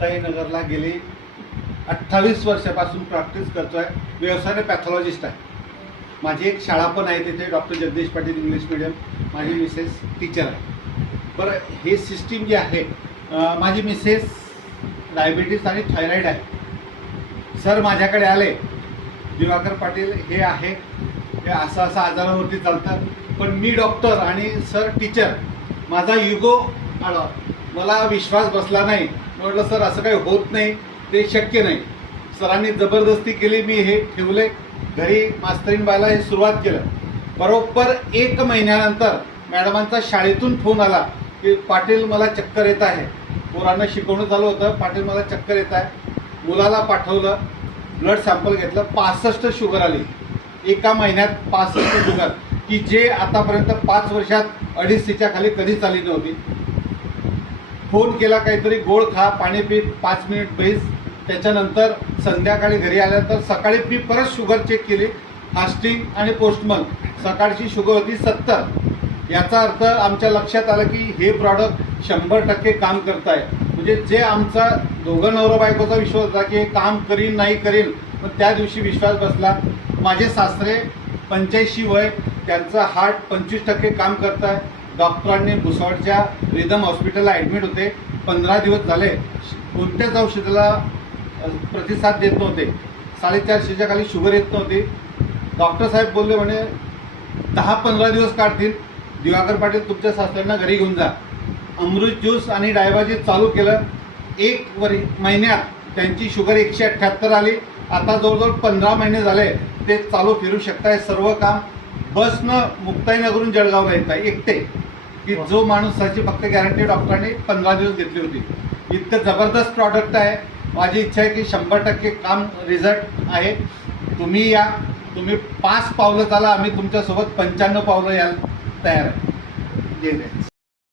मुक्ताईनगरला गेली 28 वर्षापासून प्रॅक्टिस करतोय. व्यवसायाने पॅथॉलॉजिस्ट आहे. माझी एक शाळा पण आहे तिथे, doctor Jagdish Patil English medium. माझी मिसेस टीचर आहे. बरं, हे सिस्टीम जी आहे, माझी मिसेस डायबिटीस आणि थायरॉईड आहे. सर माझ्याकडे आले, दिवाकर पाटील हे आहे, हे असं असं आजारावरती चालतं, पण मी डॉक्टर आणि सर टीचर. माझा युगो आला, मला विश्वास बसला नाही. म्हटलं सर असं काही होत नाही, ते शक्य नाही. सरांनी जबरदस्ती केली, मी हे ठेवले घरी. मास्तरीन बायला हे सुरुवात केलं. बरोबर 1 महिन्यानंतर मॅडमांचा शाळेतून फोन आला की पाटील मला चक्कर येत आहे. पोरांना शिकवणं चालू होतं, पाटील मला चक्कर येत आहे. मुलाला पाठवलं, ब्लड सॅम्पल घेतलं, 65 शुगर आली. 1 महिन्यात 65 शुगर, की जे आतापर्यंत 5 वर्षात 250च्या खाली कधीच आली नव्हती. फोन केला, काहीतरी गोळ खा, पाणी पी, 5 मिनिट बैस. त्याच्यानंतर संध्याकाळी घरी आल्यानंतर सकाळी मी परत शुगर चेक केली, फास्टिंग आणि पोस्टमन. सकाळची शुगर होती 70. याचा अर्थ आमच्या लक्षात आलं की हे प्रॉडक्ट 100% काम करत आहे. म्हणजे जे आमचा दोघं नवरा बायकोचा विश्वास होता की हे काम करीन नाही करीन, पण त्या दिवशी विश्वास बसला. माझे सासरे 85 वय, त्यांचं हार्ट 25% काम करत आहे. डॉक्टरांनी भुसावळच्या रिदम हॉस्पिटलला ॲडमिट होते. 15 दिवस झाले, कोणत्याच औषधाला प्रतिसाद देत नव्हते. 450च्या खाली शुगर येत नव्हती. डॉक्टर साहेब बोलले, म्हणे 10-15 दिवस काढतील, दिवाकर पाटील तुमच्या सासऱ्यांना घरी घेऊन जा. अमृत ज्यूस आणि डायबाजीत चालू केलं. 1 महिन्यात त्यांची शुगर 178 आली. आता जवळजवळ 15 महिने झाले ते चालू फिरू शकताय. सर्व काम बसनं मुक्ताईनगरून जळगावला येत आहे एकटे, की जो माणूस त्याची फक्त गॅरंटी डॉक्टरांनी 15 दिवस घेतली होती. इतकं जबरदस्त प्रॉडक्ट आहे. माझी इच्छा आहे की 100% काम रिझल्ट आहे. तुम्ही या, तुम्ही 5 पावलं चाला, आम्ही तुमच्यासोबत 95 पावलं यायला तयार आहे.